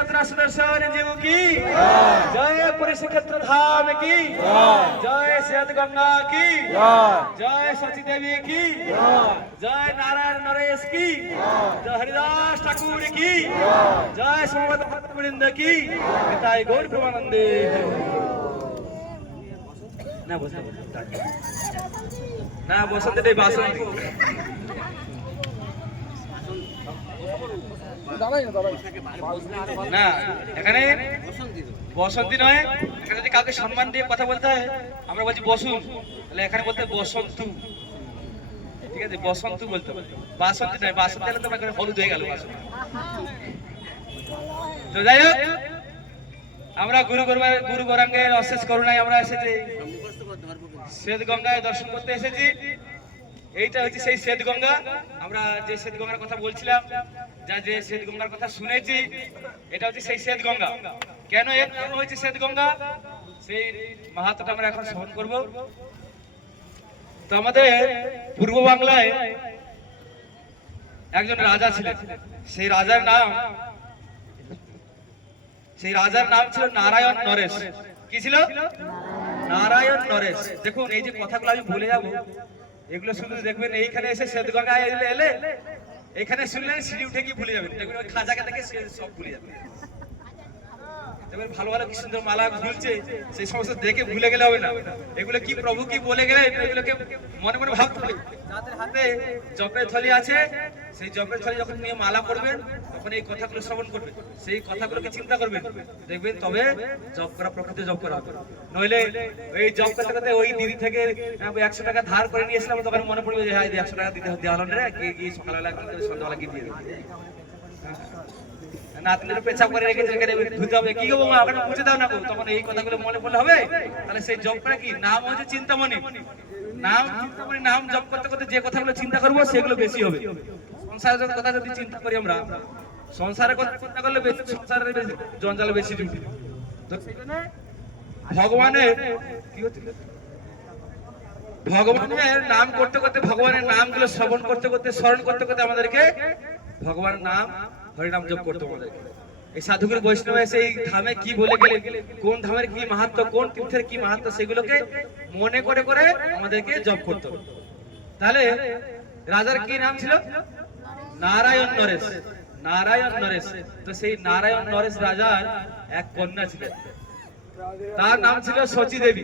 सुभद्रा सुदर्शन जीव की जय पुरी श्रीक्षेत्र धाम की जय श्वेत गंगा की जय सची देवी की जय नारायण नरेश की जय हरिदास ठाकुर की जय समवेत भक्तवृंद की निताई गौर प्रेमानंदे ना बसंत डे बासंती না এখানে বসন্তী নয়, এখানে যদি কাউকে সম্মান দিয়ে কথা বলতে হয় আমরা বলছি বসুন, তাহলে এখানে বলতে বসন্তু, ঠিক আছে? বসন্তু বলতে হবে, বাসন্তী নয়। বাসন্তী হলে তো এখানে হলুদ হয়ে গেল বাসন্তী। তো যাই হোক, আমরা গুরু গৌরাঙ্গের অশেষ করুণায় আমরা এসেছি শ্বেত গঙ্গায় দর্শন করতে এসেছি। এইটা হচ্ছে সেই শ্বেত গঙ্গা। আমরা যে শ্বেত গঙ্গার কথা বলছিলাম, যে শ্বেত গঙ্গার কথা শুনেছি, এটা হচ্ছে সেই শ্বেত গঙ্গা। কেন এর নাম হয়েছে শ্বেত গঙ্গা, সেই মাহাত্ম্যটা আমরা এখন শ্রবণ করব। তো আমাদের পূর্ব বাংলায় একজন রাজা ছিলেন, সেই রাজার নাম ছিল নারায়ণ নরেশ। কি ছিল? নারায়ণ নরেশ। দেখুন এই যে কথাগুলো আমি বলে যাবো, এগুলো শুধু দেখবেন এইখানে এসে শ্বেত গঙ্গায় এলে এখানে শুনলেন সিঁড়ি উঠে গিয়ে ভুলে যাবেন, দেখবেন ওই খাজাকে থেকে সব ভুলে যাবেন। ভালো ভালো কি সুন্দর মালা ঝুলছে, সেই সমস্ত দেখে ভুলে গেলে হবে না। এগুলো কি প্রভু কি বলে গেলেন, এগুলোকে মনে মনে ভাবতে হবে। যাদের হাতে জপের থলি আছে, সেই জপের থলি যখন নিয়ে মালা করবেন তখন এই কথাগুলো শ্রবণ করবেন, সেই কথাগুলোকে চিন্তা করবেন, দেখবেন তবে জপ করা প্রকৃত জপ করা হবে। নইলে এই জপ করতে করতে ওই দিদি থেকে 100 টাকা ধার করে নিয়ে এসলাম, তখন মনে পড়বে যে হ্যাঁ 100 টাকা দিতে দেওয়া হলো রে, গিয়ে সকালবেলা সন্ধ্যাবেলা গিয়ে দিয়ে দেবে। নাতনির পেছাব করে রেখেছে, ধুতে হবে, কি গো আমাকে মুছে দাও না গো, তখন এই কথাগুলো মনে পড়লে হবে। তাহলে সেই জপ করা কি নাম হচ্ছে চিন্তামণি। নাম জপ করতে করতে যে কথাগুলো চিন্তা করবো সেগুলো বেশি হবে। সংসারের কথা যদি চিন্তা করি আমরা, সংসারের কথা চিন্তা করলে বেশি সংসারের বেশি জঞ্জাল বেশি জুটবে। তো সেখানে ভগবানের কি হচ্ছে, ভগবানের নাম করতে করতে, ভগবানের নামগুলো শ্রবণ করতে করতে, স্মরণ করতে করতে আমাদেরকে ভগবানের নাম হরিনাম জপ করতে আমাদেরকে। এই সাধুগুরু বৈষ্ণব এসে এই ধামে কি বলে গেলেন, কোন ধামের কি মাহাত্ম্য, কোন তীর্থের কি মাহাত্ম্য, সেগুলোকে মনে করে করে আমাদেরকে জপ করতে হবে। তাহলে রাজার কি নাম ছিল? নারায়ণ নরেশ। নারায়ণ নরেশ। তো সেই নারায়ণ নরেশ রাজার এক কন্যা ছিলেন, তার নাম ছিল সচী দেবী।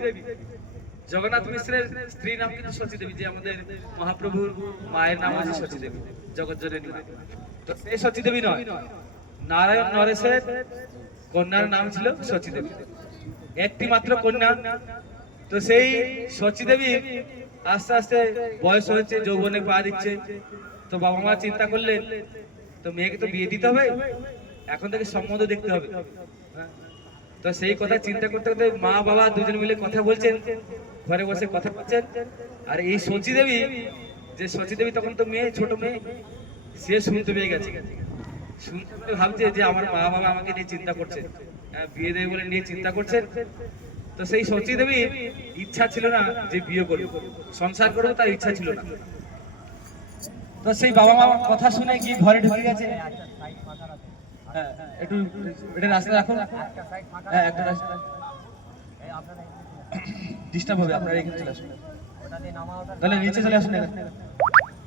জগন্নাথ মিশ্রের স্ত্রী নাম কিন্তু সচী দেবী, যে আমাদের মহাপ্রভুর মায়ের নাম আছে সচী দেবী, জগৎজননী মা। তো সেই সচী দেবী নয়, নারায়ণ নরেশের কন্যার নাম ছিল সচী দেবী, একটি মাত্র কন্যা। তো সেই সচী দেবী আস্তে আস্তে বয়স হচ্ছে, যৌবনে পা দিচ্ছে। তো বাবা মা চিন্তা করলেন, তো মেয়েকে তো বিয়ে দিতে হবে, এখন থেকে সম্বন্ধ দেখতে হবে। তো সেই কথা চিন্তা করতে করতে মা বাবা দুজন মিলে কথা বলছেন, ঘরে বসে কথা বলছেন। আর এই সচী দেবী, যে সচী দেবী তখন তো মেয়ে, ছোট মেয়ে, সে শুনতে পেয়ে গেছে। শুনতে পেয়ে ভাবছে যে আমার মা বাবা আমাকে নিয়ে চিন্তা করছে, বিয়ে দেবে বলে নিয়ে চিন্তা করছেন। তো সেই সচী দেবীর ইচ্ছা ছিল না যে বিয়ে করবে, সংসার করবে, তার ইচ্ছা ছিল না। তো সেই বাবা মা কথা শুনে গিয়ে ঘরে ঢুকে গেছে। হ্যাঁ একটু এটা রাস্তা রাখুন, হ্যাঁ একটা রাস্তা ডিস্টার্ব হবে, আপনারা এখানে চলে আসুন, তাহলে নিচে চলে আসুন।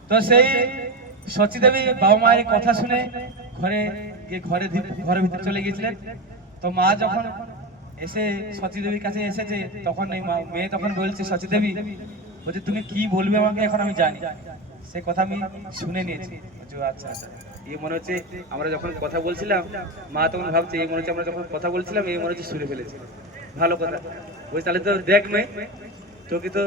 তো সেই সচী দেবী বাবা মায়ের কথা শুনে ঘরের ভিতরে চলে গিয়েছিলেন। তো মা যখন এসে সচী দেবীর কাছে এসেছে, তখন এই মেয়ে তখন বলছে, সচী দেবী বলছে তুমি কি বলবে আমাকে এখন আমি জানি, সে কথা আমি শুনে নিয়েছি। আচ্ছা আচ্ছা, এই মনে হচ্ছে আমরা যখন কথা বলছিলাম, মা তখন ভাবছে এই মনে হচ্ছে আমরা যখন কথা বলছিলাম এই মনে হচ্ছে শুনে ফেলেছি, ভালো কথা। বলছি তাহলে তো দেখ মেয়ে, তোকে তো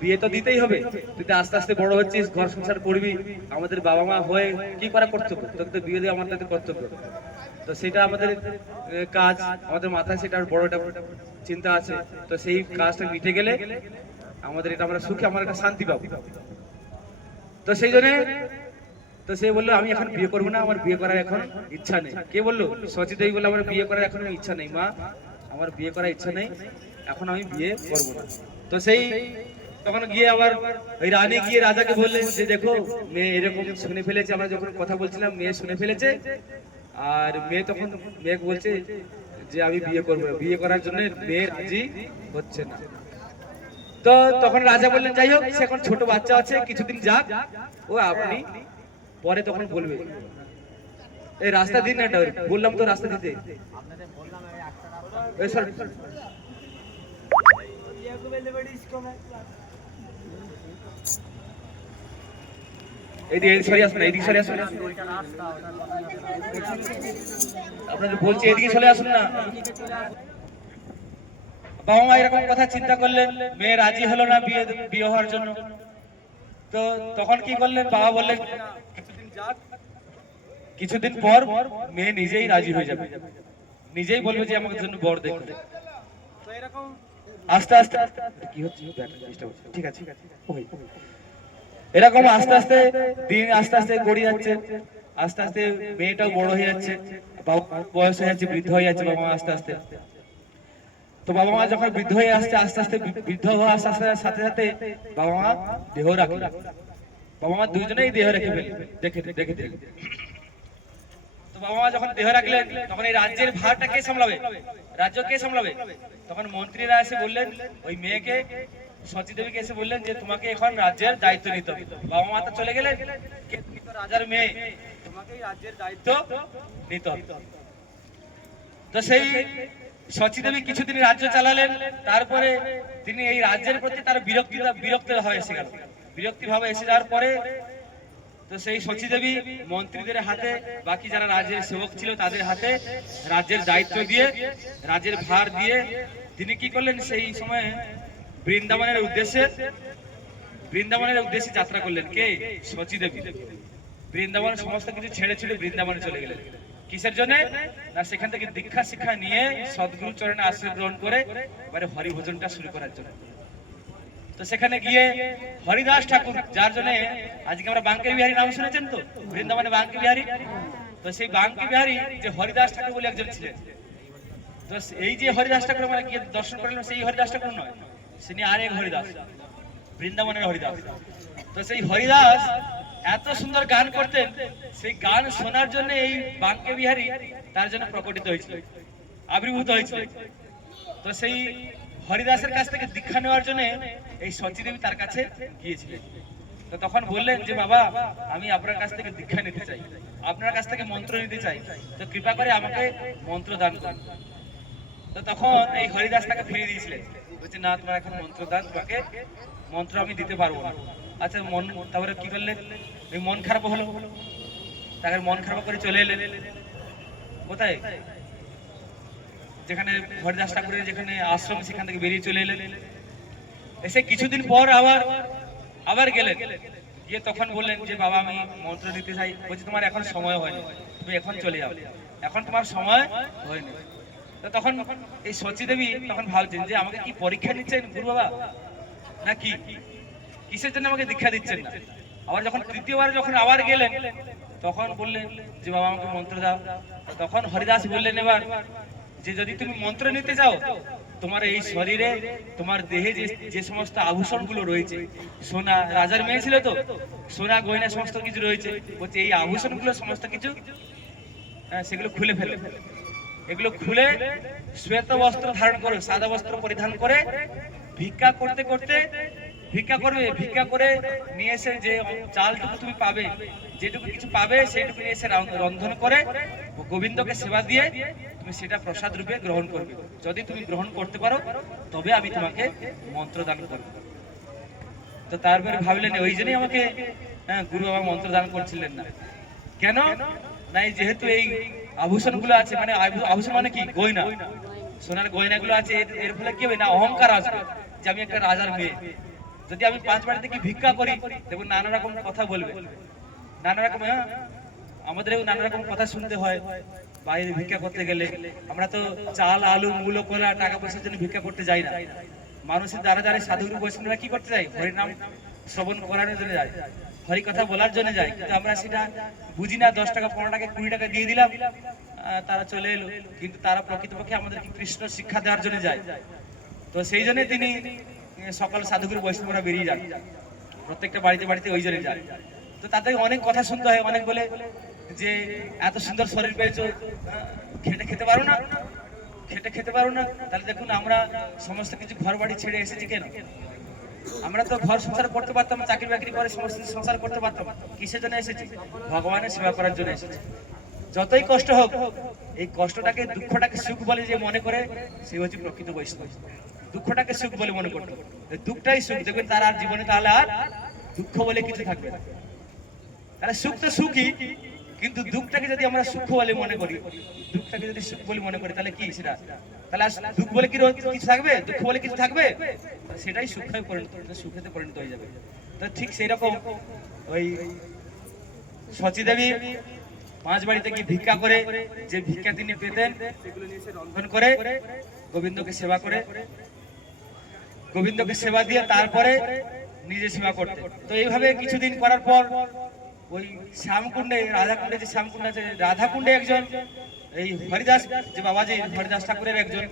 বিয়ে তো দিতেই হবে, তুই তো আস্তে আস্তে বড় হচ্ছিস, ঘর সংসার করবি, আমাদের বাবা মা হয়ে কি করা কর্তব্য, তোকে তো বিয়ে দেওয়া আমাদের কর্তব্য। তো সেটা আমাদের কাজ, আমাদের মাথায় সেটা বড় একটা চিন্তা আছে। তো সেই কাজটা মিটে গেলে আমাদের এটা আমরা সুখে, আমার একটা শান্তি পাবো। তো সেই জন্য তো সে বললো আমি এখন বিয়ে করবো না, আমার বিয়ে করার এখন ইচ্ছা নেই। কে বললো? সচী দেবী বললো আমার বিয়ে করার এখন ইচ্ছা নেই মা, আমার বিয়ে করার ইচ্ছা নেই, এখন আমি বিয়ে করবো না। তো সেই তখন গিয়ে আবার ওই রানী গিয়ে রাজাকে বললেন যে দেখো মেয়ে এরকম শুনে ফেলেছে, আমরা যখন কথা বলছিলাম মেয়ে শুনে ফেলেছে, আর মেয়ে তখন মেয়ে বলছে যে আমি বিয়ে করবো, বিয়ে করার জন্য মেয়ের রাজি হচ্ছে না। তো তখন রাজা বললেন যাই হোক, সে এখন ছোট বাচ্চা আছে, কিছুদিন যাক, ও আপনি পরে তখন বলবে। এই রাস্তা দিন না, বললাম তো রাস্তা দিতে। এইদিকে সরে আসুন, এইদিকে সরে আসুন, আপনাদের বলছি এদিকে চলে আসুন না। বাবা মা এরকম কথা চিন্তা করলেন, মেয়ে রাজি হলো না বিয়ে বিয়ে হওয়ার জন্য। তো তখন কি করলেন, বাবা বললেন কিছুদিন যাক, কিছুদিন পর মেয়ে নিজেই রাজি হয়ে যাবে, নিজেই বলবে যে আমার জন্য বর দেখো। তো এরকম আস্তে আস্তে কি হচ্ছে, ঠিক আছে এরকম আস্তে আস্তে দিন আস্তে আস্তে গড়িয়ে যাচ্ছে, আস্তে আস্তে মেয়েটাও বড় হয়ে যাচ্ছে, বয়স হয়ে যাচ্ছে, বৃদ্ধ হয়ে যাচ্ছে বাবা মা আস্তে আস্তে। তো বাবা মা যখন বৃদ্ধ হয়ে আসছে, আস্তে আস্তে বৃদ্ধ হওয়ার সাথে সাথে বাবা মা দেহ রাখে, বাবা মা দুইজনেই দেহ রেখে ফেলে, দেখে দেখে দেখে। তো বাবা মা যখন দেহ রাখলেন, তখন এই রাজ্যের ভারটা কে সামলাবে, রাজ্য কে সামলাবে? তখন মন্ত্রীরা এসে বললেন, ওই মেয়েকে সতী দেবীকে এসে বললেন যে তোমাকে এখন রাজ্যের দায়িত্ব নিতে হবে। বাবা মা তো চলে গেলেন, তুমি তো রাজার মেয়ে, তোমাকে এই রাজ্যের দায়িত্ব নিতে হবে। তো সেই সতী দেবী কিছুদিন রাজ্য চালালেন, তারপরে তিনি এই রাজ্যের প্রতি তার বিরক্তি ভাব এসে গেল। বিরক্তি ভাবে এসে যাওয়ার পরে তো সেই সতী দেবী মন্ত্রীদের হাতে, বাকি যারা রাজ্যের সেবক ছিল তাদের হাতে রাজ্যের দায়িত্ব দিয়ে, রাজ্যের ভার দিয়ে তিনি কি করলেন, সেই সময় বৃন্দাবনের উদ্দেশ্যে যাত্রা করলেন। কে? সতী দেবী বৃন্দাবন সমস্ত কিছু ছেড়ে ছেড়ে বৃন্দাবনে চলে গেলেন। কিসের জন্য? না সেখান থেকে দীক্ষা শিক্ষা নিয়ে সদ্গুরু চরণে আশ্রয় গ্রহণ করে এবারে হরি ভজনটা শুরু করার জন্য। তো সেখানে গিয়ে হরিদাস ঠাকুর, যার জন্য আজকে আমরা বাঙ্কে বিহারী নাম শুনেছেন তো, বৃন্দাবনে বাঙ্কে বিহারী। তো সেই বাঙ্কে বিহারী যে হরিদাস ঠাকুর বলে একজন ছিলেন, তো এই যে হরিদাস ঠাকুর আমরা গিয়ে দর্শন করলাম, সেই হরিদাস ঠাকুর নয়, তিনি আর এক হরিদাস, বৃন্দাবনের হরিদাস। তো সেই হরিদাস এত সুন্দর গান করতেন, সেই গান শোনার জন্য এই বাঙ্কে বিহারী তার জন্য প্রকটিত হয়েছিল, আবির্ভূত হয়েছিল। তো সেই হরিদাসের কাছ থেকে দীক্ষা নেওয়ার জন্য এই সতী দেবী তার কাছে গিয়েছিলেন। তো তখন বললেন যে বাবা, আমি আপনার কাছ থেকে দীক্ষা নিতে চাই, আপনার কাছ থেকে মন্ত্র নিতে চাই, তো কৃপা করে আমাকে মন্ত্র দান করুন। তো তখন এই হরিদাস তাকে ফিরিয়ে দিয়েছিলেন, বলছে না তোমার এখন মন্ত্র দান, তোমাকে মন্ত্র আমি দিতে পারবো না। আচ্ছা মন, তারপরে কি করলেন, এই মন খারাপ হলো, তাকে মন খারাপ করে চলে এলেন কোথায়, যেখানে হরিদাস ঠাকুরের যেখানে আশ্রম, সেখান থেকে বেরিয়ে চলে এলেন। এসে কিছুদিন পর আবার গেলেন, গিয়ে তখন বললেন যে বাবা আমি মন্ত্র নিতে চাই। বলছি তোমার এখন সময় হয়নি, তুমি এখন চলে যাও, এখন তোমার সময় হয়নি। তো তখন এই সতী দেবী তখন ভাবছেন যে আমাকে কি পরীক্ষা নিচ্ছেন গুরু বাবা, না কি, কিসের জন্য আমাকে দীক্ষা দিচ্ছেন না। আবার যখন তৃতীয়বার যখন আবার গেলেন, তখন বললেন যে বাবা আমাকে মন্ত্র দাও। তখন হরিদাস বললেন এবার যে যদি তুমি মন্ত্র নিতে যাও, তোমার এই শরীরে, তোমার দেহে যে সমস্ত আভূষণ গুলো রয়েছে, সোনা, রাজার মেয়ে ছিল তো, সোনা গয়না সমস্ত কিছু রয়েছে, বলছে এই আভূষণ গুলো সমস্ত কিছু সেগুলো খুলে ফেলে, এগুলো খুলে শ্বেত বস্ত্র ধারণ করো, সাদা বস্ত্র পরিধান করে ভিক্ষা করতে করতে ভিক্ষা করবে, ভিক্ষা করে নিয়ে এসে যে চালটুকু তুমি পাবে, যেটুকু কিছু পাবে সেইটুকু নিয়ে এসে রন্ধন করে গোবিন্দকে সেবা দিয়ে তুমি সেটা প্রসাদ রূপে গ্রহণ করবে। যদি তুমি গ্রহণ করতে পারো তবে আমি তোমাকে মন্ত্র দান করব। তো তারপরে ভাবলেন ওই জন্যই আমাকে গুরু বাবা মন্ত্র দান করছিলেন না কেন, না যেহেতু এই আভূষণ গুলো আছে, মানে আভূষণ মানে কি, গয়না, সোনার গয়না গুলো আছে, এর ফলে কি হবে না অহংকার আসবে যে আমি একটা রাজার মেয়ে। যদি আমি 5 বাড়িতে কি ভিক্ষা করি, দেখুন নানা রকম কথা বলবে, নানা রকম, আমাদেরও নানা রকম কথা শুনতে হয়। বাইরে ভিক্ষা করতে গেলে আমরা তো চাল আলু মূলো কলা টাকা পয়সার জন্য ভিক্ষা করতে যাই না, মানুষের দ্বারা দ্বারা সাধুগুরু বৈষ্ণবরা কি করতে যায়, হরিনাম শ্রবণ করানোর জন্য যায়, হরি কথা বলার জন্য যায়। কিন্তু আমরা সেটা বুঝি না, 10 টাকা 15 টাকা 20 টাকা দিয়ে দিলাম, তারা চলে এলো, কিন্তু তারা প্রকৃতপক্ষে আমাদেরকে কৃষ্ণ শিক্ষা দেওয়ার জন্য যায়। তো সেই জন্য তিনি সকাল সাধুগুরু বৈষ্ণবরা বেরিয়ে যান, প্রত্যেকটা বাড়িতে বাড়িতে ওই জন্য যায়। তো তাদের অনেক কথা শুনতে হয়, অনেক বলে যে এত সুন্দর শরীর পেয়েছো, খেটে খেতে পারো না, খেটে খেতে পারো না? তাহলে দেখুন আমরা সমস্ত কিছু ঘর বাড়ি ছেড়ে এসেছি কেন? আমরা তো ঘর সংসার করতে পারতাম, চাকরি বাকরি করে সমস্ত সংসার করতে পারতাম। কিসের জন্য এসেছি? ভগবানের সেবা করার জন্য এসেছি। যতই কষ্ট হোক, এই কষ্টটাকে, দুঃখটাকে সুখ বলে যে মনে করে, সে হচ্ছে প্রকৃত বৈষ্ণব। দুঃখটাকে সুখ বলে মনে করতো, দুঃখটাই সুখ, দেখবেন তার আর জীবনে তাহলে আর দুঃখ বলে কিছু থাকবে না। তাহলে সুখ তো সুখই, কিন্তু দুঃখটাকে যদি আমরা সুখ বলে মনে করি, দুঃখটাকে যদি সুখ বলে মনে করি, তাহলে কি সেটা? তাহলে আর দুঃখ বলে কি কিছু থাকবে? দুঃখ বলে কিছু থাকবে? সেটাই সুখে পরিণত, সুখেতে পরিণত হয়ে যাবে। তো ঠিক সেই রকম ওই সচী দেবী পাঁচ বাড়িতে গিয়ে ভিক্ষা করে, যে ভিক্ষা তিনি পেতেন সেগুলো নিয়ে এসে রন্ধন করে গোবিন্দকে সেবা করে, গোবিন্দকে সেবা দিয়ে তারপরে নিজে সেবা করতেন। তো এইভাবে কিছুদিন করার পর ওই শ্যামকুণ্ডে, রাধাকুণ্ডে, যে শ্যামকুণ্ড আছে, রাধাকুণ্ডে একজন এই হরিদাস, যে বাবাজি হরিদাস ঠাকুরের একজন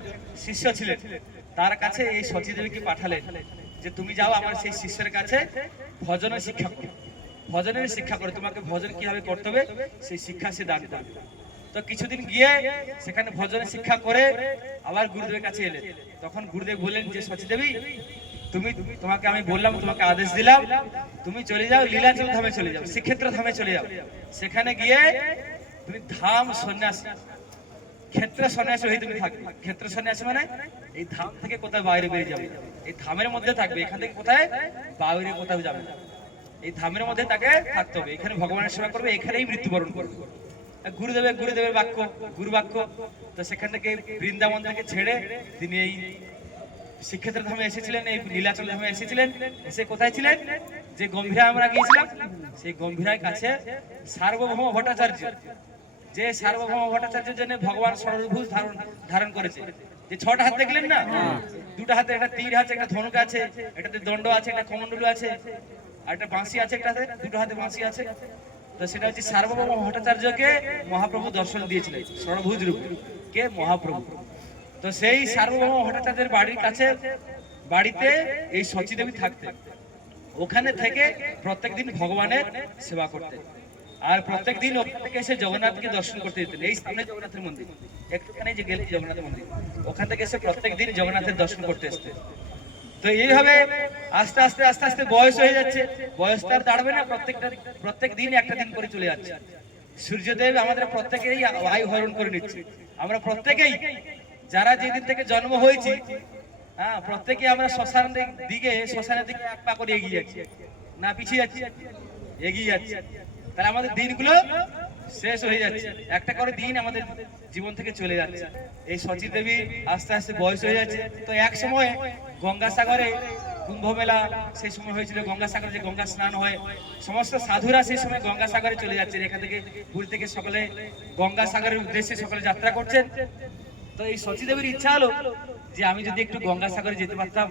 শিষ্য ছিলেন, তার কাছে এই সচী দেবীকে পাঠালেন যে তুমি যাও আমার সেই শিষ্যের কাছে ভজনের শিক্ষা করো, ভজনের শিক্ষা করে, তোমাকে ভজন কিভাবে করতে হবে সেই শিক্ষা সে দান করবে। তো কিছুদিন গিয়ে সেখানে ভজনের শিক্ষা করে আবার গুরুদেবের কাছে এলেন। তখন গুরুদেব বললেন যে সচী দেবী, তোমাকে আমি বললাম, তোমাকে আদেশ দিলাম, তুমি চলে যাও লীলাচল ধামে, চলে যাও শ্রীক্ষেত্র ধামে চলে যাও। সেখানে গিয়ে তুমি ধাম সন্ন্যাস, ক্ষেত্র সন্ন্যাসী হয়ে তুমি থাকবে। ক্ষেত্র সন্ন্যাসী মানে এই ধাম থেকে কোথায় বাইরে বেরিয়ে যাবে, এই ধামের মধ্যে থাকবে, এখান থেকে কোথায় বাইরে কোথাও যাবে না, এই ধামের মধ্যে তাকে থাকতে হবে, এখানে ভগবানের সেবা করবে, এখানেই মৃত্যুবরণ করবে। গুরুদেবের বাক্য, গুরু বাক্য। তো সেখান থেকে বৃন্দাবন থেকে ছেড়ে তিনি এই শ্রীক্ষেত্র ধামে এসেছিলেন, এই নীলাচল ধামে এসেছিলেন। এসে কোথায় ছিলেন? যে গম্ভীরা আমরা গিয়েছিলাম, সেই গম্ভীরার কাছে সার্বভৌম ভট্টাচার্য, যে সার্বভৌম ভট্টাচার্যের জন্য ভগবান ষড়ভুজ ধারণ করেছে। যে 6টা হাত দেখলেন না, 2টা হাতে একটা তীর আছে, একটা ধনুক আছে, এটাতে দণ্ড আছে, একটা কমণ্ডলু আছে, আর একটা বাঁশি আছে, একটাতে 2টো হাতে বাঁশি আছে। তো সেটা হচ্ছে সার্বভৌম ভট্টাচার্যকে মহাপ্রভু দর্শন দিয়েছিলেন ষড়ভুজ রূপে, কে? মহাপ্রভু। তো সেই সার্বভৌম ভট্টাচার্যের বাড়ির কাছে, বাড়িতে এই সচী দেবী থাকতেন। ওখানে থেকে প্রত্যেকদিন ভগবানের সেবা করতেন, আর প্রত্যেকদিন ওখান থেকে এসে জগন্নাথকে দর্শন করতে যেতেন। এই সামনে জগন্নাথের মন্দির, একটুখানি যে গেলে জগন্নাথ মন্দির, ওখান থেকে এসে প্রত্যেকদিন জগন্নাথের দর্শন করতে আসতেন। তো এইভাবে আস্তে আস্তে আস্তে আস্তে বয়স হয়ে যাচ্ছে, বয়স তার দাঁড়াবে না, প্রত্যেক দিন একটা দিন করে চলে যাচ্ছে। সূর্যদেব আমাদের প্রত্যেকেই আয়ু হরণ করে নিচ্ছে। আমরা প্রত্যেকেই যারা যেদিন থেকে জন্ম হয়েছি, হ্যাঁ, প্রত্যেকে আমরা শ্মশানের দিকে এক পা করে এগিয়ে যাচ্ছি, না পিছিয়ে যাচ্ছি? এগিয়ে যাচ্ছি। তাহলে আমাদের দিনগুলো শেষ হয়ে যাচ্ছে, একটা করে দিন আমাদের জীবন থেকে চলে যাচ্ছে। এই সচী দেবী আস্তে আস্তে বয়স হয়ে যাচ্ছে। তো এক সময় গঙ্গাসাগরে কুম্ভ মেলা, সেই সময় হয়েছিল গঙ্গাসাগরে, যে গঙ্গা স্নান হয়, সমস্ত সাধুরা সেই সময় গঙ্গাসাগরে চলে যাচ্ছেন। এখান থেকে পুরী থেকে সকলে গঙ্গাসাগরের উদ্দেশ্যে সকলে যাত্রা করছেন। তো এই সচী দেবীর ইচ্ছা হলো যে আমি যদি একটু গঙ্গাসাগরে যেতে পারতাম,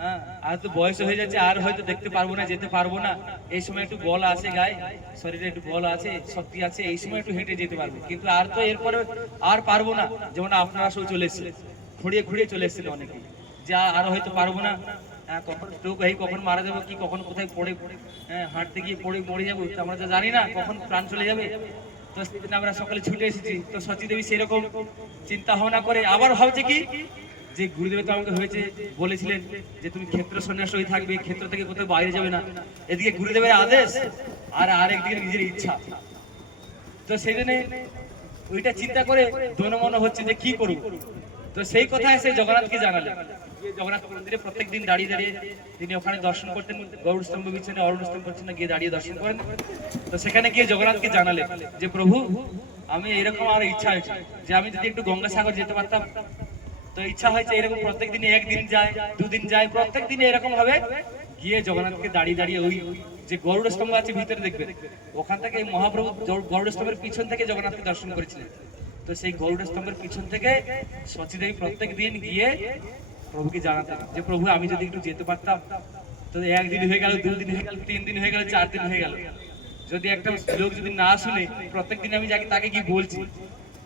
হ্যাঁ, আর তো বয়স হয়ে যাচ্ছে, আর হয়তো দেখতে পারবো না, যেতে পারবো না। এই সময় একটু বল আছে গায়ে, শরীরে একটু বল আছে, শক্তি আছে, এই সময় একটু হেঁটে যেতে পারবো, কিন্তু আর তো এরপরে আর পারবো না। যেমন আপনারা সব চলে এসেছিলেন, খুঁড়িয়ে চলে এসেছিলেন অনেকে, যে আর হয়তো পারবো না, হ্যাঁ, কখন স্ট্রোক হয়ে কখন মারা যাবো, কি কখন কোথায় পড়ে, হ্যাঁ, হাঁটতে গিয়ে পড়ে মরে যাবো, আমরা তো জানি না কখন প্রাণ চলে যাবে। তো সেদিন আমরা সকলে ছুটে এসেছি। তো সচী দেবী সেরকম চিন্তা ভাবনা করে আবার ভাবছে কি, যে গুরুদেব তো আমাকে হয়েছে বলেছিলেন যে তুমি ক্ষেত্র সন্ন্যাস হয়ে থাকবে, ক্ষেত্র থেকে কোথাও বাইরে যাবে না। এদিকে গুরুদেবের আদেশ, আর আরেকদিকে নিজের ইচ্ছা। তো সেই জন্য ওইটা চিন্তা করে দনমন হচ্ছে যে কি করব। তো সেই কথা এসে জগন্নাথকে জানালেন। জগন্নাথ মন্দিরে প্রত্যেক দিন দাঁড়িয়ে দাঁড়িয়ে তিনি ওখানে দর্শন করতেন, গরুড় স্তম্ভ বিছানে, অরুণ স্তম্ভ বিছানে গিয়ে দাঁড়িয়ে দর্শন করেন। তো সেখানে গিয়ে জগন্নাথকে জানালেন যে প্রভু, আমি এরকম আর ইচ্ছা হয়েছে যে আমি যদি একটু গঙ্গাসাগর যেতে পারতাম। তো ইচ্ছা হয়েছে এরকম প্রত্যেক দিনে, একদিন যায়, দুদিন যায়, প্রত্যেক দিনে এরকম ভাবে গিয়ে জগন্নাথকে দাঁড়িয়ে দাঁড়িয়ে, ওই যে গরুড় স্তম্ভ আছে ভিতরে দেখবেন, ওখান থেকে মহাপ্রভু গরুড় স্তম্ভের পিছন থেকে জগন্নাথকে দর্শন করেছিলেন। তো সেই গরুড় স্তম্ভের পিছন থেকে সচী দেবী প্রত্যেক দিন গিয়ে প্রভুকে জানাতেন যে প্রভু, আমি যদি একটু যেতে পারতাম। তো একদিন হয়ে গেল, 2 দিন হয়ে গেল, 3 দিন হয়ে গেল, 4 দিন হয়ে গেল। যদি একটা লোক যদি না শুনে, প্রত্যেক দিন আমি যাকে তাকে কি বলছি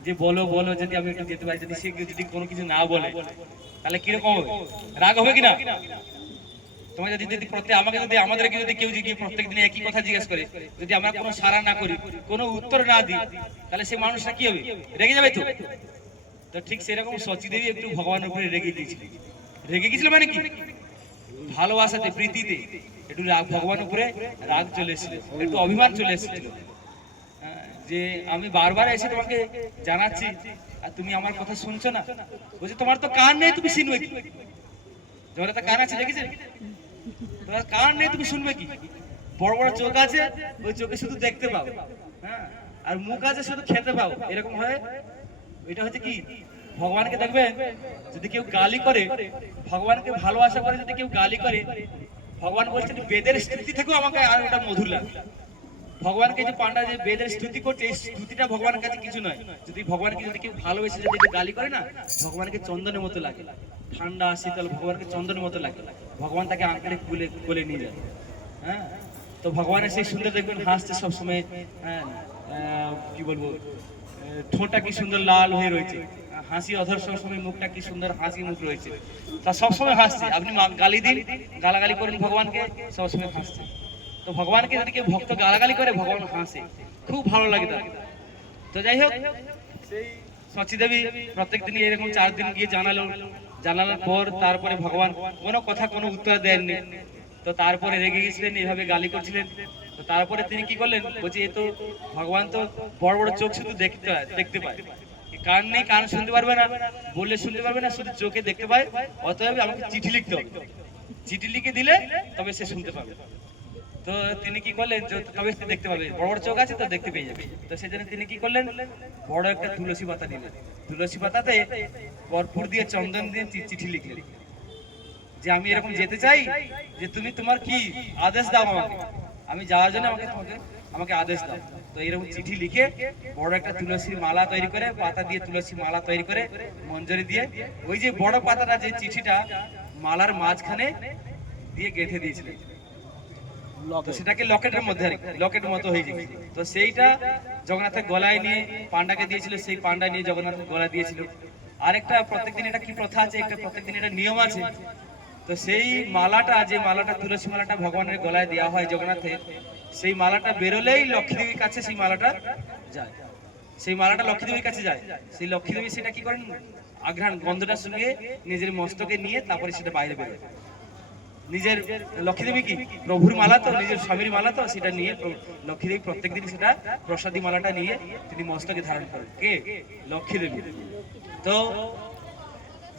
যে বলো বলো, যদি আমি একটু যেতে পারি, যদি সে যদি কোনো কিছু না বলে, তাহলে কিরকম হবে? রাগ হবে কিনা? তোমার যদি যদি প্রত্যেক আমাকে যদি আমাদেরকে যদি কেউ যদি প্রত্যেক দিন একই কথা জিজ্ঞেস করে, যদি আমরা কোনো সাড়া না করি, কোনো উত্তর না দিই, তাহলে সেই মানুষটা কি হবে? রেগে যাবে তো। তো ঠিক সেরকম সচী দেবী একটু ভগবানের উপরে রেগে গিয়েছিল। রেগে গিয়েছিল মানে কি? ভালোবাসাতে, প্রীতিতে একটু রাগ, ভগবানের উপরে রাগ চলে এসেছিল, একটু অভিমান চলে এসেছিল। যে আমি বারবার এসে তোমাকে জানাচ্ছি আর তুমি আমার কথা শুনছো না। বলছে তোমার তো কান নেই, তুমি শুনবে কি? তোমার তো কান আছে, দেখেছে? তোমার কান নেই, তুমি শুনবে কি? বড় বড় চোখ আছে, ওই চোখে শুধু দেখতে পাও, হ্যাঁ, আর মুখ আছে শুধু খেতে পাও, এরকম হয়। এটা হচ্ছে কি? ভগবানকে দেখবেন যদি কেউ গালি করে, ভগবানকে ভালোবাসা করে যদি কেউ গালি করে, ভগবান বলছেন বেদের স্তুতি থেকেও আমাকে আর ওটা মধুর লাগে। ভগবানকে যে পান্ডা যে বেদের স্তুতি করছে, এই স্তুতিটা ভগবানের কাছে কিছু নয়। যদি ভগবানকে যদি কেউ ভালোবেসে যদি গালি করে না, ভগবানকে চন্দনের মতো লাগে, ঠান্ডা শীতল, ভগবানকে চন্দনের মতো লাগে। ভগবান তাকে আঁকড়ে কোলে নিয়ে যায়। হ্যাঁ, তো ভগবানের সেই সুন্দর দেখবেন হাসছে সবসময়। হ্যাঁ, কি বলবো, ঠোঁটটা কি সুন্দর লাল হয়ে রয়েছে, হাসি অধর সবসময়, মুখটা কি সুন্দর হাসি মুখ রয়েছে, তা সবসময় হাসছে। আপনি গালি দিন, গালাগালি করেন ভগবানকে, সবসময় হাসছে। তো ভগবানকে যদি কেউ ভক্ত গালাগালি করে, ভগবান হাসে, খুব ভালো লাগে তার। তো যাই হোক, সেই সচী দেবী প্রত্যেক দিনই এরকম 4 দিন গিয়ে জানানোর পর তারপরে ভগবান কোনো কথা কোনো উত্তর দেননি। তো তারপরে রেগে গেছিলেন, এইভাবে গালি করছিলেন। তো তারপরে তিনি কি করলেন, বলছে এ তো ভগবান তো বড় বড় চোখ শুধু দেখতে পায়, কান নেই, কান শুনতে পারবে না, বললে শুনতে পারবে না, শুধু চোখে দেখতে পায়। অতএব আমাকে চিঠি লিখতে হবে, চিঠি লিখে দিলে তবে সে শুনতে পাবে। তো তিনি কি করলেন, তবে সে দেখতে পাবে, বড় বড় চোখ আছে তো দেখতে পেয়ে যাবে। তো সেজন্য তিনি কি করলেন, বড় একটা তুলসী পাতা নিলেন, তুলসী পাতাতে কর্পূর দিয়ে চন্দন দিয়ে চিঠি লিখলেন যে আমি এরকম যেতে চাই, যে তুমি তোমার কি আদেশ দাও আমাকে, আমি যাওয়ার জন্য আমাকে আদেশ দাও। তো এরকম চিঠি লিখে বড় একটা তুলসীর মালা তৈরি করে, পাতা দিয়ে তুলসী মালা তৈরি করে মঞ্জরি দিয়ে, ওই যে বড় পাতাটা, যে চিঠিটা মালার মাঝখানে দিয়ে গেঁথে দিয়েছিলেন। তো সেটাকে লকেটের মধ্যে, লকেটের মতো হয়ে গেছে। তো সেইটা জগন্নাথের গলায় নিয়ে পান্ডাকে দিয়েছিল, সেই পান্ডা নিয়ে জগন্নাথের গলায় দিয়েছিল। আরেকটা প্রত্যেকদিন এটা কি প্রথা আছে, একটা প্রত্যেকদিন এটা নিয়ম আছে। তো সেই মালাটা, যে মালাটা তুলসী মালাটা ভগবানের গলায় দেওয়া হয় জগন্নাথের, সেই মালাটা বেরোলেই লক্ষ্মী দেবীর কাছে সেই মালাটা যায়, সেই মালাটা লক্ষ্মী দেবীর কাছে যায়। সেই লক্ষ্মী দেবী সেটা কি করেন, আঘ্রাণ গন্ধটার সঙ্গে নিজের মস্তকে নিয়ে তারপরে সেটা বাইরে বেরোয়। নিজের লক্ষ্মী দেবী কি প্রভুর মালা, তো নিজের স্বামীর মালা, তো সেটা নিয়ে লক্ষ্মী দেবী প্রত্যেকদিন সেটা প্রসাদী মালাটা নিয়ে তিনি মস্তকে ধারণ করেন। কে? লক্ষ্মী দেবী। তো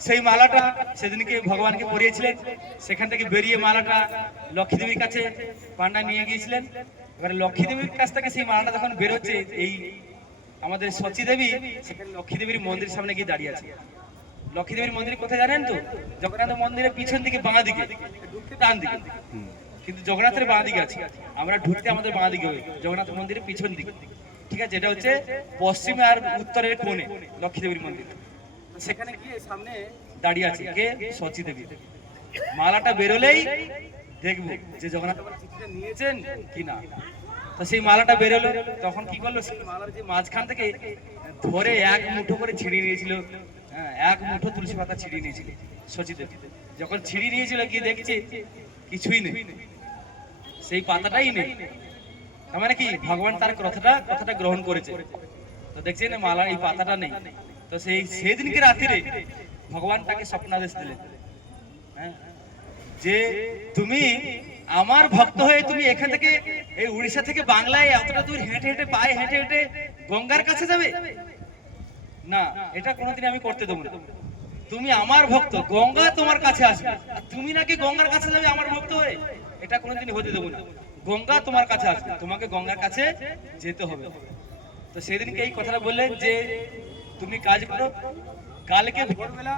সেই মালাটা সেদিনকে ভগবানকে পরিয়েছিলেন, সেখান থেকে বেরিয়ে মালাটা লক্ষ্মী দেবীর কাছে পান্ডা নিয়ে গিয়েছিলেন। এবারে লক্ষ্মী দেবীর কাছ থেকে সেই মালাটা যখন বেরোচ্ছে, এই আমাদের সচী দেবী সেখানে লক্ষ্মী দেবীর মন্দিরের সামনে গিয়ে দাঁড়িয়ে আছে। লক্ষ্মী দেবীর মন্দির কোথায় জানেন তো? জগন্নাথ মন্দিরের পিছন দিকে, বাঁ দিকে, ঢুকতে ডান দিকে, কিন্তু জগন্নাথের বাঁ দিকে আছে। আমরা ঢুকতে আমাদের বাঁ দিকে হবে, জগন্নাথ মন্দিরের পিছন দিকে, ঠিক আছে? এটা হচ্ছে পশ্চিমে আর উত্তরের কোণে লক্ষ্মী দেবীর মন্দির। সেখানে গিয়ে সামনে দাঁড়িয়ে আছে কে? সচী দেবী। মালাটা বেরোলেই দেখবো যে জগন্নাথ চিঠিটা নিয়েছেন কি না। তো সেই মালাটা বেরোলো, তখন কি করলো, সেই মালার যে মাঝখান থেকে ধরে এক মুঠো করে ছিঁড়ে নিয়েছিল। হ্যাঁ, এক মুঠো তুলসী পাতা ছিঁড়ে নিয়েছিল সচী দেবী। যখন ছিঁড়ে নিয়েছিল, গিয়ে দেখছে কিছুই নেই, সেই পাতাটাই নেই। তার মানে কি, ভগবান তার কথাটা গ্রহণ করেছে। তো দেখছেন মালা, এই পাতাটা নেই। তো সেদিনকে রাত্রিরে ভগবান তাকে স্বপ্নাদেশ দিলেন, হ্যাঁ, যে তুমি আমার ভক্ত হয়ে তুমি এখান থেকে, এই উড়িষ্যা থেকে বাংলায় এতটা দূর হেঁটে হেঁটে, পায়ে হেঁটে হেঁটে গঙ্গার কাছে যাবে না, এটা কোনোদিন আমি করতে দেবো না। তুমি আমার ভক্ত, গঙ্গা তোমার কাছে আসবে, আর তুমি নাকি গঙ্গার কাছে যাবে আমার ভক্ত হয়ে, এটা কোনোদিন হতে দেবো না। গঙ্গা তোমার কাছে আসবে, তোমাকে গঙ্গার কাছে যেতে হবে। তো সেদিনকে এই কথাটা বললেন যে তুমি কাজ করো, কালকে ভোরবেলা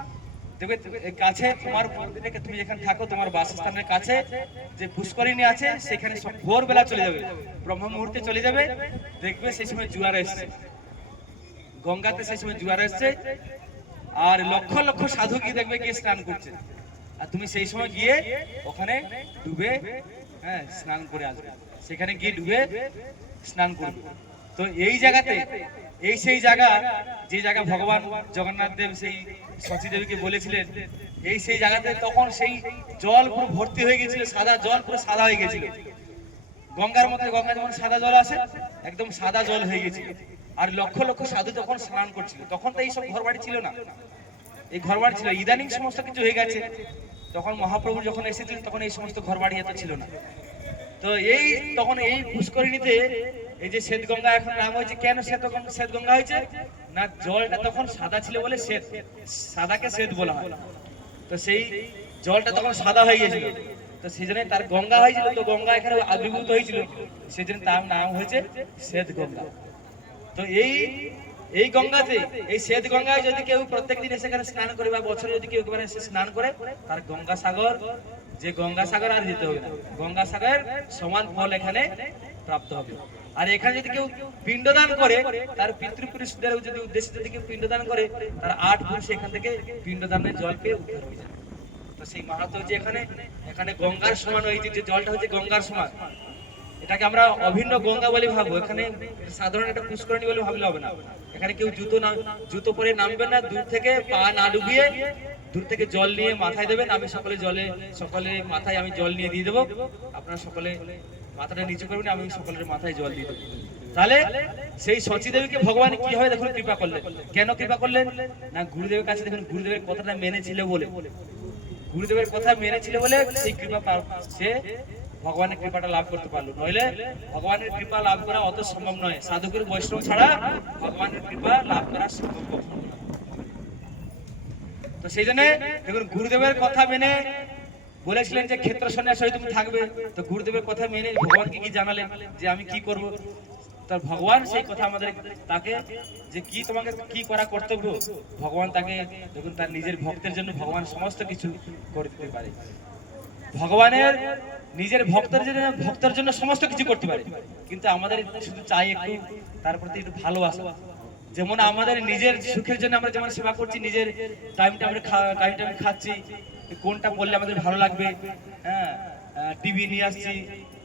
দেখবে কাছে তোমার মন্দিরে, তুমি যেখানে থাকো তোমার বাসস্থানের কাছে যে পুষ্করিণী আছে, সেখানে ভোরবেলা চলে যাবে, ব্রহ্ম মুহূর্তে চলে যাবে। দেখবে সেই সময় জোয়ার এসছে গঙ্গাতে, সেই সময় জোয়ার এসছে, আর লক্ষ লক্ষ সাধু কি দেখবে গিয়ে স্নান করছে। আর তুমি সেই সময় গিয়ে ওখানে ডুবে, হ্যাঁ, স্নান করে আসবে। সেখানে গিয়ে ডুবে স্নান করবে। তো এই জায়গাতে এই সেই জায়গা, যে জায়গা ভগবান জগন্নাথ দেব সেই সতী দেবীকে বলেছিলেন, এই সেই জায়গাতে তখন সেই জল পুরো ভর্তি হয়ে গেছিল, সাদা জল পুরো সাদা হয়ে গেছিল। গঙ্গার মধ্যে, গঙ্গা যেমন সাদা জল আসে, একদম সাদা জল হয়ে গেছিল। আর লক্ষ লক্ষ সাধু তখন স্নান করছিল। তখন তো এইসব ঘর বাড়ি ছিল না, এই ঘর বাড়ি ছিল ইদানিং সমস্ত কিছু হয়ে গেছে। তখন মহাপ্রভু যখন এসেছিলেন তখন এই সমস্ত ঘর বাড়ি এত ছিল না। তো এই তখন এই পুষ্করিণীতে এই যে শ্বেত গঙ্গা এখন নাম হয়েছে, কেন শ্বেত গঙ্গা হয়েছে না, জলটা তখন সাদা ছিল বলে শ্বেত, সাদাকে শ্বেত বলা হয়। তো সেই জলটা তখন সাদা হয়ে গেছিল, তো সেই জন্য তার গঙ্গা হয়েছিল। তো গঙ্গা এখানে আবির্ভূত হয়েছিল, সেই জন্য তার নাম হয়েছে শ্বেত গঙ্গা। তো এই গঙ্গাতে, এই শ্বেত গঙ্গায় যদি কেউ প্রত্যেকদিন এসে এখানে স্নান করে, বা বছরে যদি কেউ একবার এসে স্নান করে, তার গঙ্গাসাগর, যে গঙ্গাসাগর আর যেতে হবে না, গঙ্গাসাগর সমান ফল এখানে প্রাপ্ত হবে। আর এখানে যদি কেউ পিণ্ডদান করে, তার পিতৃপুরুষদের যদি উদ্দেশ্যে যদি কেউ পিণ্ডদান করে, তার 8 পুরুষ এখান থেকে পিণ্ডদানের জল পেয়ে উদ্ধার হয়ে যায়। তো সেই মাহাত্ম্য হচ্ছে এখানে গঙ্গার সমান হয়েছে, যে জলটা হচ্ছে গঙ্গার সমান, এটাকে আমরা অভিন্ন গঙ্গা বলে ভাববো। এখানে সাধারণ একটা পুষ্করিণী বলে ভাবলে হবে না। এখানে কেউ জুতো পরে নামবেন না, দূর থেকে পা না ডুবিয়ে দূর থেকে জল নিয়ে মাথায় দেবেন। আমি সকলে মাথায় আমি জল নিয়ে দিয়ে দেবো, আপনারা সকলে মাথাটা নিচু করবেন, আমি সকলের মাথায় জল দিয়ে দেবো। তাহলে সেই সচী দেবীকে ভগবান কি হয় দেখুন কৃপা করলেন। কেন কৃপা করলেন না, গুরুদেবের কাছে দেখুন গুরুদেবের কথাটা মেনেছিল বলে, গুরুদেবের কথা মেনেছিল বলে সেই কৃপা সে ভগবানের কৃপাটা লাভ করতে পারলো। নইলে ভগবানের কৃপা লাভ করা অত সম্ভব নয়, সাধুগুরু বৈষ্ণব ছাড়া ভগবানের কৃপা লাভ করা সম্ভব কখনো নয়। তো সেই জন্য দেখুন গুরুদেবের কথা মেনে বলেছিলেন যে ক্ষেত্র সন্ন্যাস হয়ে তুমি থাকবে। তো গুরুদেবের কথা মেনে ভগবানকে কি জানালেন যে আমি কি করব, তার ভগবান সেই কথা আমাদের তাকে যে কি তোমাকে কি করা কর্তব্য, ভগবান তাকে দেখুন তার নিজের ভক্তের জন্য ভগবান সমস্ত কিছু করে দিতে পারে। ভগবানের নিজের ভক্তের জন্য সমস্ত কিছু করতে পারে, কিন্তু আমাদের শুধু চাই একটু তার প্রতি একটু ভালোবাসা। যেমন আমাদের নিজের সুখের জন্য আমরা যেমন সেবা করছি, নিজের টাইমটা আমরা খাচ্ছি, কোনটা পড়লে আমাদের ভালো লাগবে, হ্যাঁ টিভি নিয়ে আসছি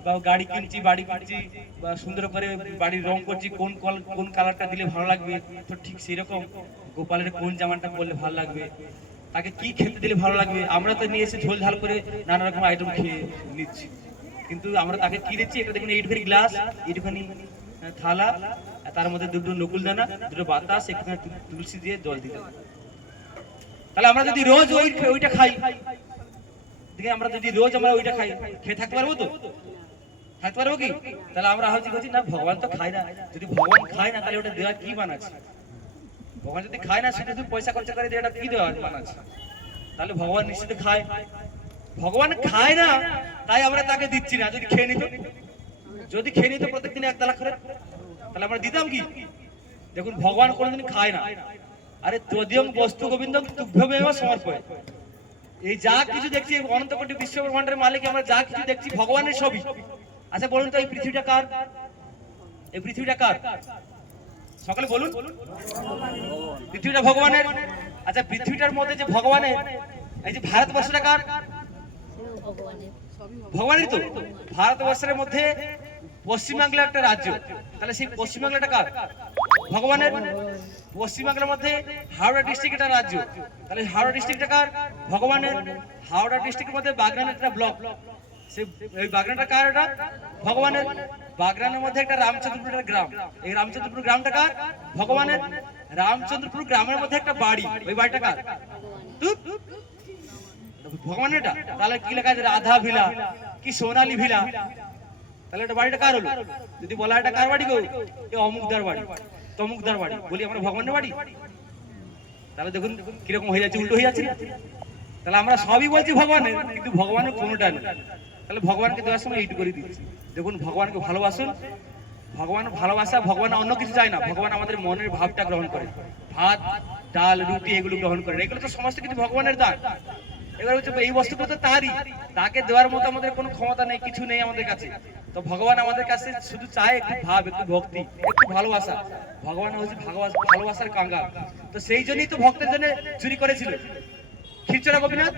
বা গাড়ি কিনছি, বাড়ি কিনছি বা সুন্দর করে বাড়ির রং করছি, কোন কালারটা দিলে ভালো লাগবে, তো ঠিক সেই রকম গোপালের কোন জামাটা পরলে ভালো লাগবে, তাকে কি খেতে দিলে ভালো লাগবে। আমরা তো নিয়ে এসে ঝোল ঝাল করে নানা রকম আইটেম খেয়ে নিচ্ছি, কিন্তু আমরা তাকে কি দিচ্ছি, এটা দেখুন এইটুখানি গ্লাস, এইটুখানি থালা, তার মধ্যে দুটো নকুল দানা, দুটো বাতাস, এখানে তুলসী দিয়ে জল দিতে। তাহলে আমরা যদি রোজ ওইটা খাই, দেখে আমরা যদি রোজ আমরা ওইটা খাই, খেয়ে থাকতে পারবো তো? থাকতে পারবো কি? তাহলে আমরা বলছি না ভগবান তো খায় না। যদি ভগবান খায় না তাহলে ওটা দেওয়া কি বানাচ্ছে? ভগবান যদি খায় না, সেটা শুধু পয়সা খরচা করে এটা কি দেওয়া বানাচ্ছে? তাহলে ভগবান নিশ্চিত খায়। ভগবান খায় না তাই আমরা তাকে দিচ্ছি না। যদি খেয়ে নিত প্রত্যেকদিন 1 তালা করে, তাহলে আমরা দিতাম কি? দেখুন ভগবান কোনোদিন খায় না। আরে তদিয়ং বস্তু গোবিন্দং তুভ্যমেব সমর্পয়। এই যা কিছু দেখছি অনন্ত কোটি বিশ্ব ব্রহ্মাণ্ডের মালিক, আমরা যা কিছু দেখছি ভগবানের ছবি। আচ্ছা বলুন তো এই পৃথিবীটা কার? এই পৃথিবীটা কার? সকলে বলুন। পৃথিবীটা ভগবানের। আচ্ছা পৃথিবীটার মধ্যে যে ভগবানের, এই যে ভারতবর্ষটা কার? ভগবানের। তো ভারতবর্ষের মধ্যে পশ্চিমবাংলা একটা রাজ্য, তাহলে সেই পশ্চিমবাংলাটা কার? ভগবানের। পশ্চিমবাংলার মধ্যে হাওড়া ডিস্ট্রিক্ট একটা রাজ্য, তাহলে হাওড়া ডিস্ট্রিক্টটা কার? ভগবানের। হাওড়া ডিস্ট্রিক্টের মধ্যে বাগনান একটা ব্লক, সেই এই বাগনানটা কার? এটা ভগবানের। বাগনানের মধ্যে একটা রামচন্দ্রপুর গ্রাম, এই রামচন্দ্রপুর গ্রামটা কার? ভগবানের। রামচন্দ্রপুর গ্রামের মধ্যে একটা বাড়ি, ওই বাড়িটা কার? ভগবানের। এটা তাহলে কি লেখা আছে? রাধা ভিলা কি সোনালী ভিলা, তাহলে এটা বাড়িটা কার হলো? যদি বলা এটা কার বাড়ি গো, এ অমুকদার বাড়ি, তমুকদার বাড়ি, বলি আমরা ভগবানের বাড়ি? তাহলে দেখুন কিরকম হয়ে যাচ্ছে, উল্টো হয়ে যাচ্ছে। তাহলে আমরা সবই বলছি ভগবানের, কিন্তু ভগবানের কোনোটা নেই। তাহলে ভগবানকে দেওয়ার সময় এইটু করে দিচ্ছি। দেখুন ভগবানকে ভালোবাসুন। ভগবান ভালোবাসা, ভগবান অন্য কিছু চায় না, ভগবান আমাদের মনের ভাবটা গ্রহণ করে। ভাত ডাল রুটি এগুলো গ্রহণ করে, এগুলো তো সমস্ত কিছু ভগবানের দান। এবার হচ্ছে এই বস্তুটা তো তারই, তাকে দেওয়ার মতো আমাদের কোনো ক্ষমতা নেই, কিছু নেই আমাদের কাছে। তো ভগবান আমাদের কাছে শুধু চায় একটু ভাব, একটু ভক্তি, একটু ভালোবাসা। ভগবান হচ্ছে ভালোবাসার কাঙ্গাল। তো সেই জন্যই তো ভক্তের জন্য চুরি করেছিল ক্ষীরচোরা গোপীনাথ।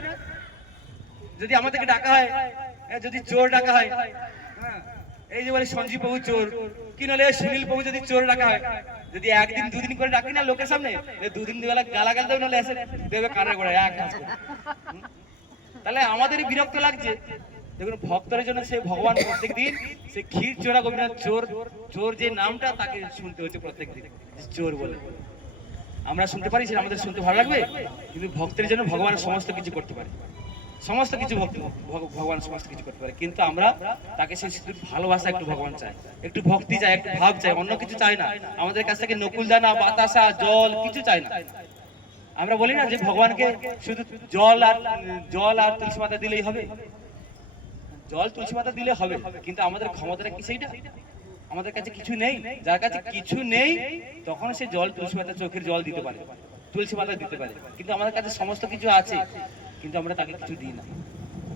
যদি আমাদেরকে ডাকা হয়, যদি চোর ডাকা হয়, হ্যাঁ এই যে বলে সঞ্জীব বাবু চোর, কি নলে সুনীল বাবু যদি চোর রাখা হয়, যদি একদিন দুদিন করে রাখি না লোকের সামনে, দুদিন বেলা গালাগাল দেবে, নলে এসে দেবে কানের গোড়ায় এক ঘাস করে। তাহলে আমাদেরই বিরক্ত লাগছে। দেখুন ভক্তদের জন্য সে ভগবান প্রত্যেকদিন সে ক্ষীর চোরা গোপীনাথ চোর, চোর যে নামটা তাকে শুনতে হচ্ছে প্রত্যেকদিন চোর বলে। আমরা শুনতে পারি, সেটা আমাদের শুনতে ভালো লাগবে, কিন্তু ভক্তের জন্য ভগবান সমস্ত কিছু করতে পারে, সমস্ত কিছু ভগবান সমস্ত কিছু করতে পারে, কিন্তু আমরা তাকে সেই শুধু ভালোবাসা, একটু ভগবান চাই, একটু ভক্তি চাই, একটু ভাব চাই, অন্য কিছু চাই না। আমাদের কাছ থেকে নকুলদানা, বাতাসা, জল কিছু চাই না। আমরা বলি না যে ভগবানকে শুধু জল আর তুলসী পাতা দিলেই হবে, জল তুলসী পাতা দিলে হবে, কিন্তু আমাদের ক্ষমতাটা কি সেইটা? আমাদের কাছে কিছু নেই। যার কাছে কিছু নেই তখন সে জল তুলসী পাতা, চোখের জল দিতে পারে, তুলসী পাতা দিতে পারে, কিন্তু আমাদের কাছে সমস্ত কিছু আছে, কিন্তু আমরা তাকে কিছু দিই না।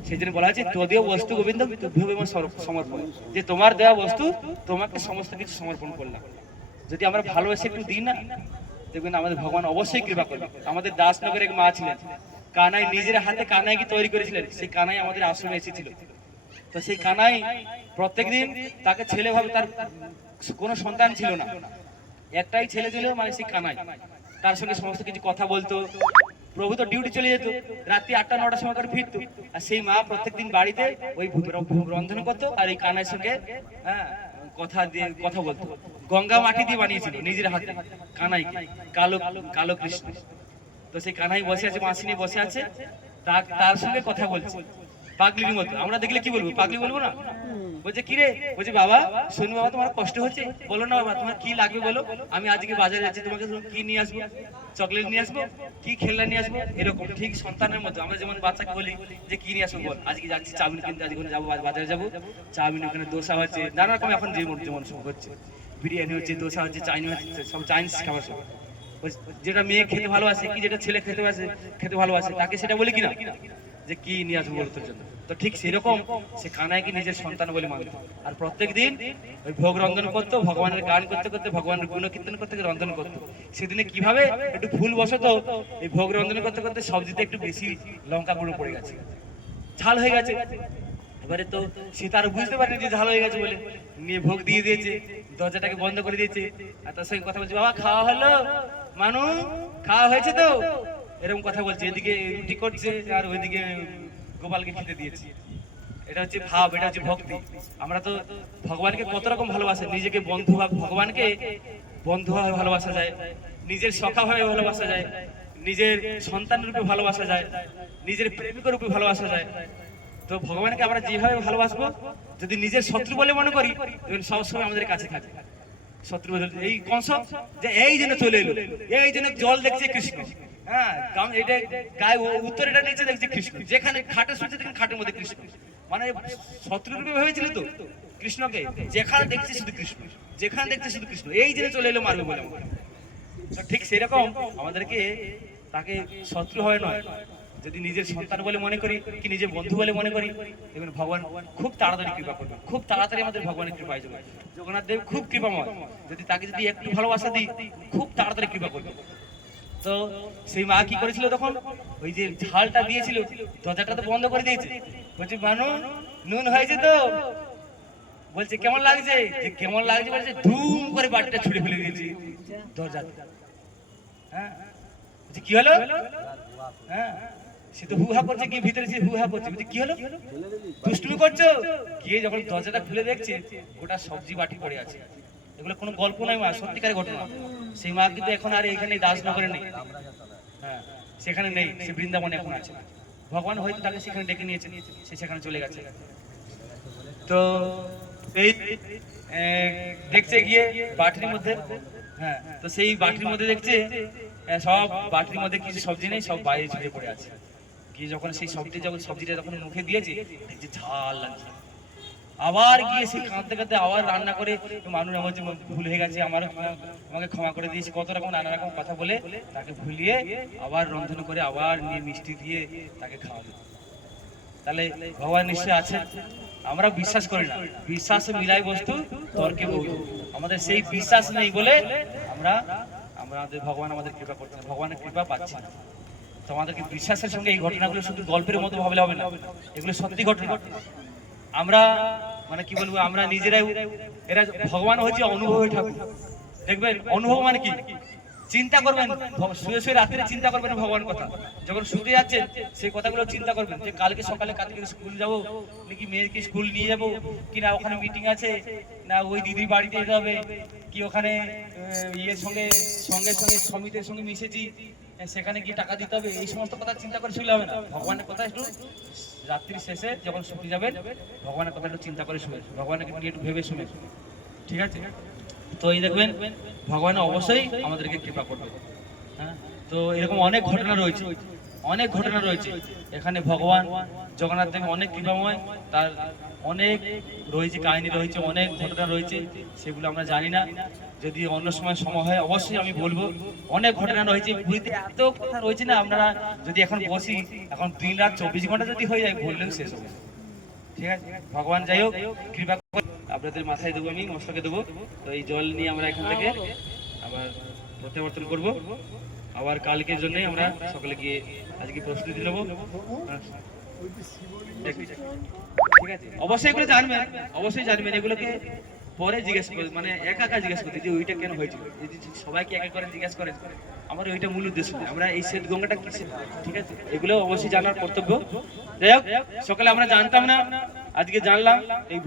সেই জন্য বলা হয়েছে তদীয় বস্তু গোবিন্দ তুভ্যমেব সমর্পণ, যে তোমার দেওয়া বস্তু তোমাকে সমস্ত কিছু সমর্পণ করলাম। যদি আমরা ভালোবেসে একটু দিই না, দেখবেন আমাদের ভগবান অবশ্যই কৃপা করবে। আমাদের দাসনগরে এক মা ছিলেন, কানাই নিজের হাতে কানাইকে তৈরি করেছিলেন। সেই কানাই আমাদের আশ্রমে এসেছিল। তো সেই কানাই প্রত্যেকদিন তাকে ছেলে ভাবে, তার কোনো সন্তান ছিল না, একটাই ছেলে ছিল, মানে সেই কানাই তার সঙ্গে সমস্ত কিছু কথা বলতো। প্রভু তো ডিউটি চলে যেত, রাত্রি 8টা 9টার সময় করে ফিরতো, আর সেই মা প্রত্যেকদিন বাড়িতে ওই রন্ধন করতো আর এই কানাইয়ের সঙ্গে কথা বলতো। গঙ্গা মাটি দিয়ে বানিয়েছিল নিজের হাতে কানাই, কালো কালো কৃষ্ণ। তো সেই কানাই বসে আছে, মাসি নিয়ে বসে আছে, তার সঙ্গে কথা বলছে পাগলির মতো। আমরা দেখলে কি বলবো? পাগলি বলবো না? বলছে কি রে? বলছে বাবা শোনো বাবা, তোমার কষ্ট হচ্ছে, বলো না বাবা তোমার কি লাগবে বলো, আমি আজকে বাজারে যাচ্ছি, তোমাকে কি নিয়ে আসবো? চকলেট নিয়ে আসবো, কি খেলনা নিয়ে আসবো? এরকম ঠিক সন্তানের মতো আমরা যেমন বাচ্চাকে বলি যে কি নিয়ে আসবো বল, আজকে যাচ্ছি চাউমিন কিনতে, আজকে যাবো বাজারে যাবো, চাউমিন ওখানে দোসা হচ্ছে, নানা রকম এখন যেমন সব হচ্ছে, বিরিয়ানি হচ্ছে, দোসা হচ্ছে, চাইনিজ হচ্ছে, সব চাইনিজ খাবার সব। যেটা মেয়ে খেতে ভালোবাসে, কি যেটা ছেলে খেতে ভালোবাসে, তাকে সেটা বলি কিনা যে কি নিয়ে আসবো বলো তোর জন্য। তো ঠিক সেরকম সে কানাইকে নিজের সন্তান বলে মানত, আর প্রত্যেক দিন ওই ভোগ রন্ধন করতো, ভগবানের গান করতে করতে, ভগবানের গুণ কীর্তন করতে রন্ধন করতো। সেদিনে কিভাবে একটু ভুল বসত এই ভোগ রন্ধন করতে করতে সবজিতে একটু বেশি লঙ্কা গুঁড়ো পড়ে গেছে, ঝাল হয়ে গেছে। এবারে তো সে তার বুঝতে পারেনি যে ঝাল হয়ে গেছে বলে, নিয়ে ভোগ দিয়ে দিয়েছে, দরজাটাকে বন্ধ করে দিয়েছে, আর তার সঙ্গে কথা বলছে, বাবা খাওয়া হলো, মানু খাওয়া হয়েছে তো, এরকম কথা বলছে। এদিকে রুটি করছে আর ওইদিকে গোপালকে খেতে দিয়েছে। এটা হচ্ছে ভাব, এটা হচ্ছে ভক্তি। আমরা তো ভগবানকে কত রকম ভালোবাসা, নিজেকে বন্ধু ভাব, ভগবানকে বন্ধু ভাবে ভালোবাসা যায়, নিজের সখা ভাবে ভালোবাসা যায়, নিজের সন্তান রূপে ভালোবাসা যায়, নিজের প্রেমিক রূপে ভালোবাসা যায়। তো ভগবানকে আমরা যেভাবে ভালোবাসবো, যদি নিজের শত্রু বলে মনে করি, সবসময় আমাদের কাছে থাকে শত্রু বলে। এই কংস যে এই জন্য চলে এলো, এই জন্য জল দেখছে কৃষ্ণ, হ্যাঁ এটা গায়ে উত্তর এটা নিচে দেখছে কৃষ্ণ, যেখানে খাটে শুনছে খাটের মধ্যে কৃষ্ণ, মানে শত্রু রূপে ভেবেছিল তো কৃষ্ণকে, যেখানে দেখছে শুধু কৃষ্ণ, যেখানে দেখছে শুধু কৃষ্ণ, এই জন্য চলে এলো মারবে বলে। ঠিক সেরকম আমাদেরকে তাকে শত্রু হয় নয়, যদি নিজের সন্তান বলে মনে করি, কি নিজের বন্ধু বলে মনে করি, দেখবেন ভগবান খুব তাড়াতাড়ি কৃপা করবে, খুব তাড়াতাড়ি আমাদের ভগবানের কৃপায় যাবে। জগন্নাথ দেব খুব কৃপাময়, যদি তাকে যদি একটু ভালোবাসা দিই, খুব তাড়াতাড়ি কৃপা করবে। তো সেই মা কি করেছিল তখন, ওই যে ঝালটা দিয়েছিল দরজাটা তো বন্ধ করে দিয়েছে, বলছে মানু নুন হয়েছে তো, বলছে কেমন লাগছে, যে কেমন লাগছে বলছে, ধুম করে বাটিটা ছুঁড়ে ফেলে দিয়েছি দরজাতে। হ্যাঁ কি হলো? হ্যাঁ সে তো হুহা করছে, গিয়ে ভিতরে সে হুহা করছে, বলছে কি হলো, দুষ্টুমি করছো? গিয়ে যখন দরজাটা খুলে দেখছে গোটা সবজি বাটি পড়ে আছে। এগুলো কোনো গল্প নয় মা, সত্যিকারের ঘটনা। সেই মা কিন্তু এখন আর এখানে দাসনগরে নেই, হ্যাঁ সেখানে নেই, সে বৃন্দাবনে এখন আছে। ভগবান হয়তো তাকে সেখানে ডেকে নিয়েছে, সে সেখানে চলে গেছে। তো এই দেখছে গিয়ে বাটির মধ্যে, হ্যাঁ তো সেই বাটির মধ্যে দেখছে সব বাটির মধ্যে কিছু সবজি নেই, সব বাইরে ছড়িয়ে পড়ে আছে। গিয়ে যখন সেই সবজিটা যখন মুখে দিয়েছে, দেখছে ঝাল লাগছে। আবার গিয়ে সেই কাঁদতে কাঁদতে আবার রান্না করে, মানুষ আমার যে ভুল হয়ে গেছে, আমাকে ক্ষমা করে দিয়েছে, কত রকম নানা রকম কথা বলে তাকে ভুলিয়ে আবার রন্ধন করে আবার নিয়ে মিষ্টি দিয়ে তাকে খাওয়াবে। তাহলে ভগবান নিশ্চয় আছে, আমরা বিশ্বাস করি না, বিশ্বাস মিলাই বস্তু তর্কে বহু। আমাদের সেই বিশ্বাস নেই বলে আমাদের ভগবান আমাদের কৃপা করছে না, ভগবানের কৃপা পাচ্ছি না। তো আমাদেরকে বিশ্বাসের সঙ্গে এই ঘটনাগুলো শুধু গল্পের মতো ভাবলে হবে না, এগুলো সত্যি ঘটনা। আমরা মানে কি বলবো, আমরা নিজেরাই, এরা ভগবান হচ্ছে অনুভবী ঠাকুর। দেখবেন অনুভব মানে কি, চিন্তা করবেন, শুয়ে শুয়ে রাত্রে চিন্তা করবেন ভগবান কথা, যখন শুতে যাচ্ছেন সেই কথাগুলো চিন্তা করবেন যে কালকে সকালে কালকে স্কুল যাবো নাকি মেয়েকে স্কুল নিয়ে যাবো, কি না ওখানে মিটিং আছে, না ওই দিদির বাড়িতে যেতে হবে, কি ওখানে ইয়ের সঙ্গে সঙ্গে সঙ্গে সমিতির সঙ্গে মিশেছি সেখানে গিয়ে টাকা দিতে হবে। এই সমস্ত কথা চিন্তা করে শুলে হবে না, ভগবানের কথা একটু রাত্রির শেষে যখন শুতে যাবেন ভগবানের কথা একটু চিন্তা করে শুনে, ভগবানকে নিয়ে একটু ভেবে শুনে, ঠিক আছে? তো এই দেখবেন ভগবান অবশ্যই আমাদেরকে কৃপা করবে। হ্যাঁ, তো এরকম অনেক ঘটনা রয়েছে, অনেক ঘটনা রয়েছে এখানে। ভগবান জগন্নাথ দেব অনেক কৃপাময়, তার অনেক রয়েছে কাহিনী রয়েছে, অনেক ঘটনা রয়েছে, সেগুলো আমরা জানি না। যদি অন্য সময় সময় হয় অবশ্যই আমি বলবো। অনেক ঘটনা রয়েছে পুরীতে, এত কথা রয়েছে না, আপনারা যদি এখন বসি, এখন দিন রাত 24 ঘন্টা যদি হয়ে যায় বললেন শেষ হবে। ঠিক আছে, ভগবান যাই হোক কৃপা করে আপনাদের মাথায় দেবো, আমি মস্তকে দেবো। তো এই জল নিয়ে আমরা এখান থেকে আবার প্রত্যাবর্তন করব, আবার কালকের জন্য আমরা সকলে গিয়ে আজকে প্রস্তুতি নেবো। ঠিক আছে, অবশ্যই এগুলো জানবেন, অবশ্যই জানবেন। এগুলোকে পরে জিজ্ঞেস করে, মানে একা একা জিজ্ঞেস করতে যে ওইটা কেন হয়েছিল, যদি সবাইকে একা করে জিজ্ঞেস করেন, আমার ওইটা মূল উদ্দেশ্য নেই। আমরা এই শ্বেত গঙ্গাটা কিসে, ঠিক আছে, এগুলো অবশ্যই জানার কর্তব্য। যাই হোক, সকালে আমরা জানতাম না, আজকে জানলাম। এই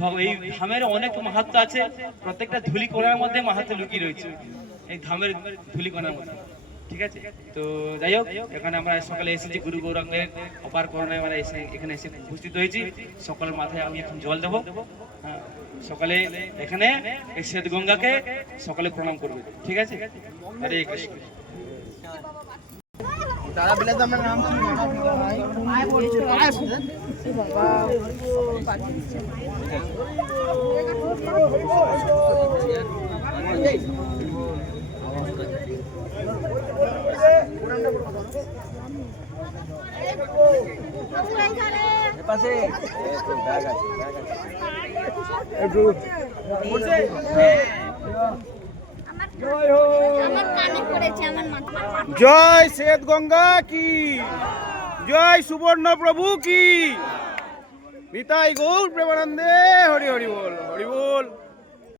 ধামের অনেক মাহাত্ম্য আছে, প্রত্যেকটা ধূলিকণার মধ্যে মাহাত্ম্য লুকিয়ে রয়েছে এই ধামের ধূলিকণার মধ্যে, ঠিক আছে? তো যাই হোক, এখানে আমরা সকালে এসেছি গুরু গৌরাঙ্গের অপার করোনায় আমরা এখানে এসে উপস্থিত হয়েছি। সকলের মাথায় আমি এখন জল দেবো। হ্যাঁ, সকালে এখানে এই শ্বেত গঙ্গাকে সকলে প্রণাম করবে, ঠিক আছে? হরে কৃষ্ণ। তারা বলে তো আমরা নাম শুনি পাশে জয় শ্বেত গঙ্গা কি জয়, সুবর্ণ প্রভু কি, নিতাই গৌর প্রেমানন্দে, হরি হরি বল, হরি বল।